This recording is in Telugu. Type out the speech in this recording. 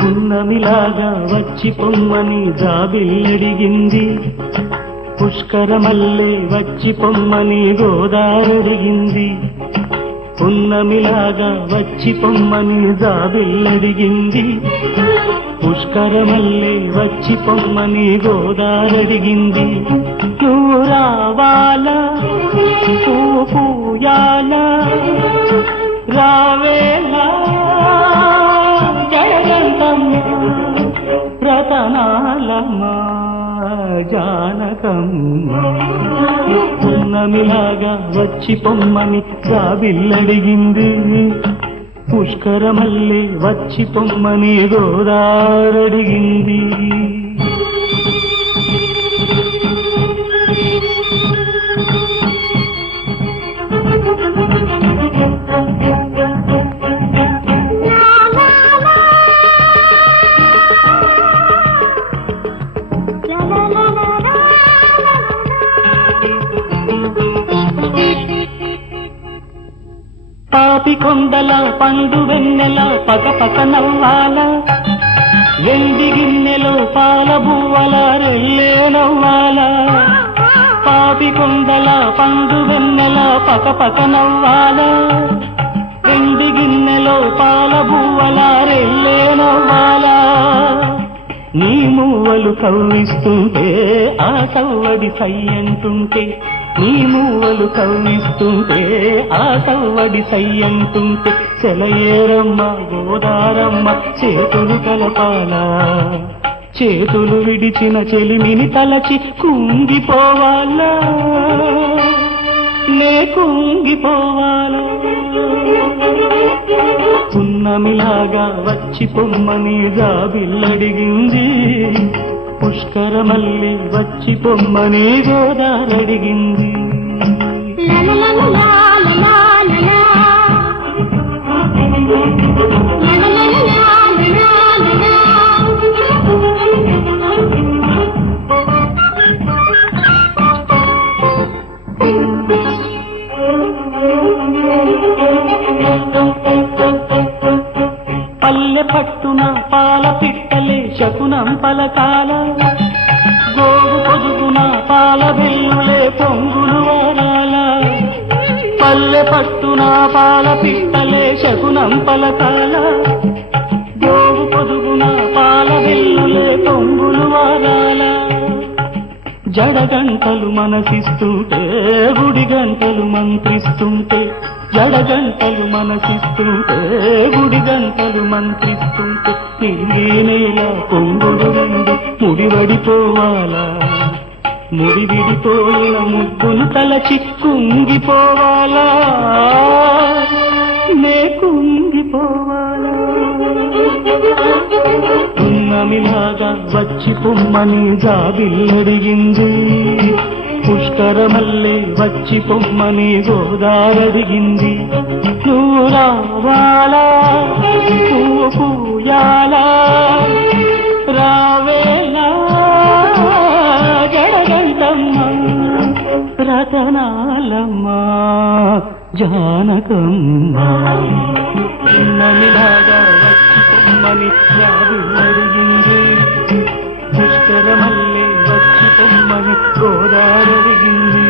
పున్నమిలాగా వచ్చి పొమ్మని జాబిల్లడిగింది, పుష్కరమల్లే వచ్చి పొమ్మని గోదారడిగింది. పున్నమిలాగా వచ్చి పొమ్మని జాబిల్లడిగింది, పుష్కరమల్లే వచ్చి పొమ్మని గోదారడిగింది. నువ్వు రావాలా పువ్వు పూయాలా రావేలా రతనాలమ్మ జానకమ్మ. పున్నమిలాగా వచ్చి పొమ్మని జాబిల్లడిగింది, పుష్కరమల్లే వచ్చి పొమ్మని గోదారడిగింది. పాపి కొండల పండు వెన్నెల పక పక నవ్వాల, వెండి గిన్నెలో పాల బువ్వల రెల్లే నవ్వాల. పాపి కొండల పండు వెన్నెల పక పక నవ్వాల, వెండి గిన్నెలో పాల బువ్వల రెల్లే నవ్వాల. నీ మూవలు కవ్విస్తుంటే ఆ సవ్వడి సయ్యంటుంటే, నీ మూవలు కవ్విస్తుంటే ఆ సవ్వడి సయ్యంటుంటే, సెలయేరమ్మ గోదారమ్మ చేతులు కలపాలా, చేతులు విడిచిన చెలిమిని తలచి కుంగిపోవాలా, నే కుంగిపోవాలా. పున్నమిలాగా వచ్చి పొమ్మని జాబిల్లడిగింది, పుష్కరమల్లి వచ్చి పొమ్మని గోదారడిగింది. పల్లె పట్టున పాల పిట్టలే శకునం పలకాల, గోగు పొదుగున పాల బిల్లులే పొంగులు వారాల. పల్లె పట్టున పాల పిట్టలే శకునం పలకాల, గోగు పొదుగున పాల బిల్లులే పొంగులు వారాల. జడగంటలు మనసిస్తుంటే గుడి గంటలు మంత్రిస్తుంటే, జడగంటలు మనసిస్తుంటే గుడి గంటలు మంత్రిస్తుంటే, తిరిగేనేలా పొంగుడు రెండు ముడివడిపోవాలా, ముడి విడిపోయిన ముద్దును తలచి కుంగిపోవాలా, నే కుంగిపోవాలా. పున్నమిలాగా వచ్చి పొమ్మని జాబిల్లడిగింది, పుష్కరమల్లే వచ్చి పొమ్మని గోదారడిగింది. నువ్వు రావాలా పువ్వు పూయాలా రావేలా జడగంటమ్మ రతనాలమ్మ జానకమ్మ. పున్నమిలాగా వచ్చి పొమ్మని జాబిల్లడిగింది, పుష్కరమల్లే వచ్చి పొమ్మని గోదారడిగింది.